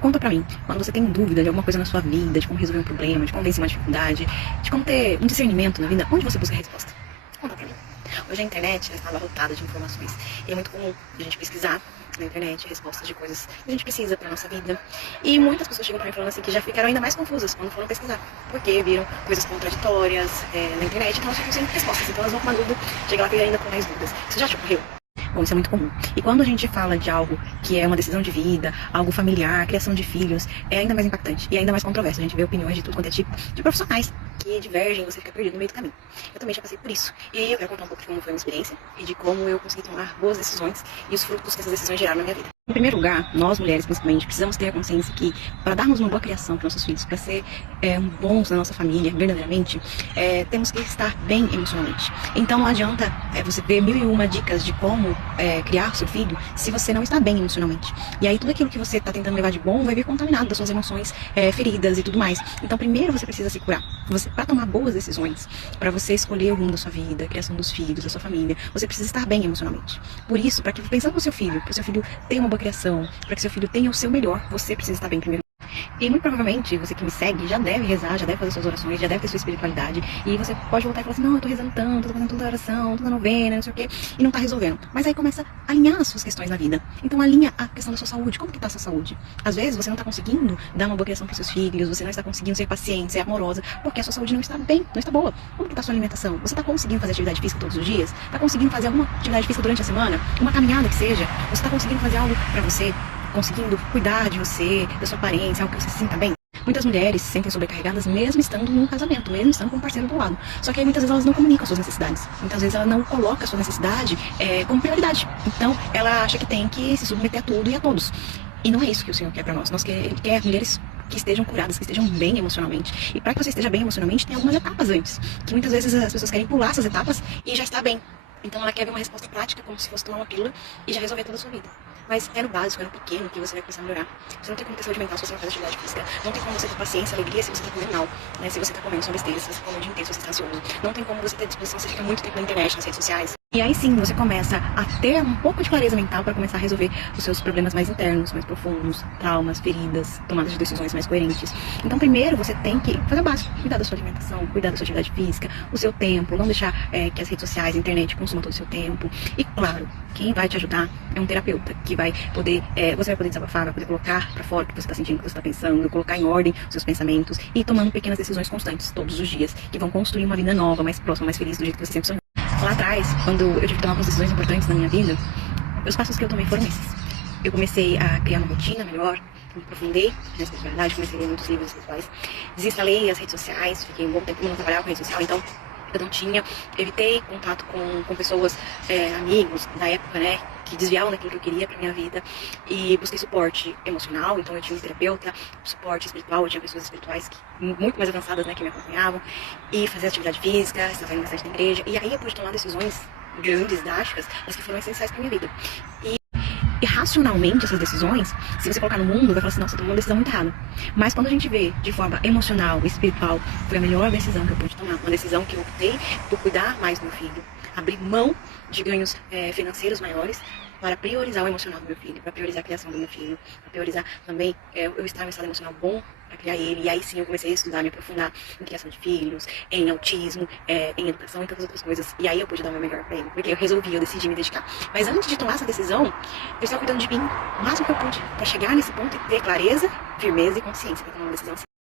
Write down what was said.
Conta pra mim, quando você tem dúvida de alguma coisa na sua vida, de como resolver um problema, de como vencer uma dificuldade, de como ter um discernimento na vida, onde você busca a resposta? Conta pra mim. Hoje a internet está abarrotada de informações e é muito comum a gente pesquisar na internet respostas de coisas que a gente precisa pra nossa vida. E muitas pessoas chegam pra mim falando assim que já ficaram ainda mais confusas quando foram pesquisar, porque viram coisas contraditórias na internet, então elas ficam sem respostas, então elas vão com uma dúvida, chega lá e ainda com mais dúvidas. Isso já te ocorreu? Bom, isso é muito comum. E quando a gente fala de algo que é uma decisão de vida, algo familiar, criação de filhos, é ainda mais impactante e ainda mais controverso. A gente vê opiniões de tudo quanto é tipo de profissionais que divergem, você fica perdido no meio do caminho. Eu também já passei por isso. E aí eu quero contar um pouco de como foi a minha experiência e de como eu consegui tomar boas decisões e os frutos que essas decisões geraram na minha vida. Em primeiro lugar, nós mulheres principalmente precisamos ter a consciência que para darmos uma boa criação para nossos filhos, para ser bons na nossa família, verdadeiramente, temos que estar bem emocionalmente. Então não adianta você ver 1001 dicas de como criar seu filho se você não está bem emocionalmente. E aí tudo aquilo que você está tentando levar de bom vai vir contaminado das suas emoções feridas e tudo mais. Então primeiro você precisa se curar. Para tomar boas decisões, para você escolher o rumo da sua vida, a criação dos filhos, da sua família, você precisa estar bem emocionalmente. Por isso, para que pensando no seu filho, para o seu filho tenha uma boa criação, para que seu filho tenha o seu melhor, você precisa estar bem primeiro. E muito provavelmente você que me segue já deve rezar, já deve fazer suas orações, já deve ter sua espiritualidade. E você pode voltar e falar assim, não, eu tô rezando tanto, tô fazendo toda a oração, toda a novena, não sei o quê, e não tá resolvendo. Mas aí começa a alinhar as suas questões na vida. Então alinha a questão da sua saúde. Como que tá a sua saúde? Às vezes você não tá conseguindo dar uma boa criação pros seus filhos, você não está conseguindo ser paciente, ser amorosa, porque a sua saúde não está bem, não está boa. Como que tá a sua alimentação? Você tá conseguindo fazer atividade física todos os dias? Tá conseguindo fazer alguma atividade física durante a semana? Uma caminhada que seja? Você tá conseguindo fazer algo pra você? Conseguindo cuidar de você, da sua aparência, algo que você se sinta bem? Muitas mulheres se sentem sobrecarregadas mesmo estando num casamento, mesmo estando com um parceiro do lado. Só que aí muitas vezes elas não comunicam as suas necessidadades. Muitas vezes ela não coloca a sua necessidade como prioridade. Então ela acha que tem que se submeter a tudo e a todos. E não é isso que o Senhor quer pra nós. Ele quer mulheres que estejam curadas, que estejam bem emocionalmente. E para que você esteja bem emocionalmente, tem algumas etapas antes. Que muitas vezes as pessoas querem pular essas etapas e já está bem. Então ela quer ver uma resposta prática, como se fosse tomar uma pílula e já resolver toda a sua vida. Mas é no básico, é no pequeno que você vai começar a melhorar. Você não tem como ter saúde mental se você não faz atividade física. Não tem como você ter paciência, alegria se você está comendo mal, né? Se você está comendo só besteira, se você come o dia inteiro, se você está ansioso. Não tem como você ter disposição se você fica muito tempo na internet, nas redes sociais. E aí sim, você começa a ter um pouco de clareza mental para começar a resolver os seus problemas mais internos, mais profundos, traumas, feridas, tomadas de decisões mais coerentes. Então primeiro você tem que fazer o básico, cuidar da sua alimentação, cuidar da sua atividade física, o seu tempo, não deixar que as redes sociais, a internet consumam todo o seu tempo. E claro, quem vai te ajudar é um terapeuta que vai poder, você vai poder desabafar, vai poder colocar para fora o que você está sentindo, o que você está pensando, colocar em ordem os seus pensamentos e tomando pequenas decisões constantes todos os dias, que vão construir uma vida nova, mais próxima, mais feliz do jeito que você sempre sonhou. Lá atrás, quando eu tive que tomar algumas decisões importantes na minha vida, os passos que eu tomei foram esses. Eu comecei a criar uma rotina melhor, me aprofundei na espiritualidade, comecei a ler muitos livros espirituais, desinstalei as redes sociais, fiquei um bom tempo não trabalhava com rede social, então eu não tinha, evitei contato com pessoas, amigos da época, né, que desviavam daquilo que eu queria pra minha vida e busquei suporte emocional, então eu tinha um terapeuta, suporte espiritual, eu tinha pessoas espirituais muito mais avançadas, né, que me acompanhavam e fazia atividade física, estava indo bastante na igreja e aí eu pude tomar decisões grandes, drásticas, mas que foram essenciais pra minha vida. E racionalmente essas decisões, se você colocar no mundo, vai falar assim, nossa, eu tomei uma decisão muito errada. Mas quando a gente vê de forma emocional, espiritual, foi a melhor decisão que eu pude tomar. Uma decisão que eu optei por cuidar mais do meu filho, abrir mão de ganhos financeiros maiores para priorizar o emocional do meu filho, para priorizar a criação do meu filho, para priorizar também eu estar em um estado emocional bom para criar ele. E aí sim eu comecei a estudar, me aprofundar em criação de filhos, em autismo, em educação e tantas outras coisas. E aí eu pude dar o meu melhor para ele, porque eu resolvi, eu decidi me dedicar. Mas antes de tomar essa decisão, eu estava cuidando de mim o máximo que eu pude para chegar nesse ponto e ter clareza, firmeza e consciência para tomar uma decisão assim.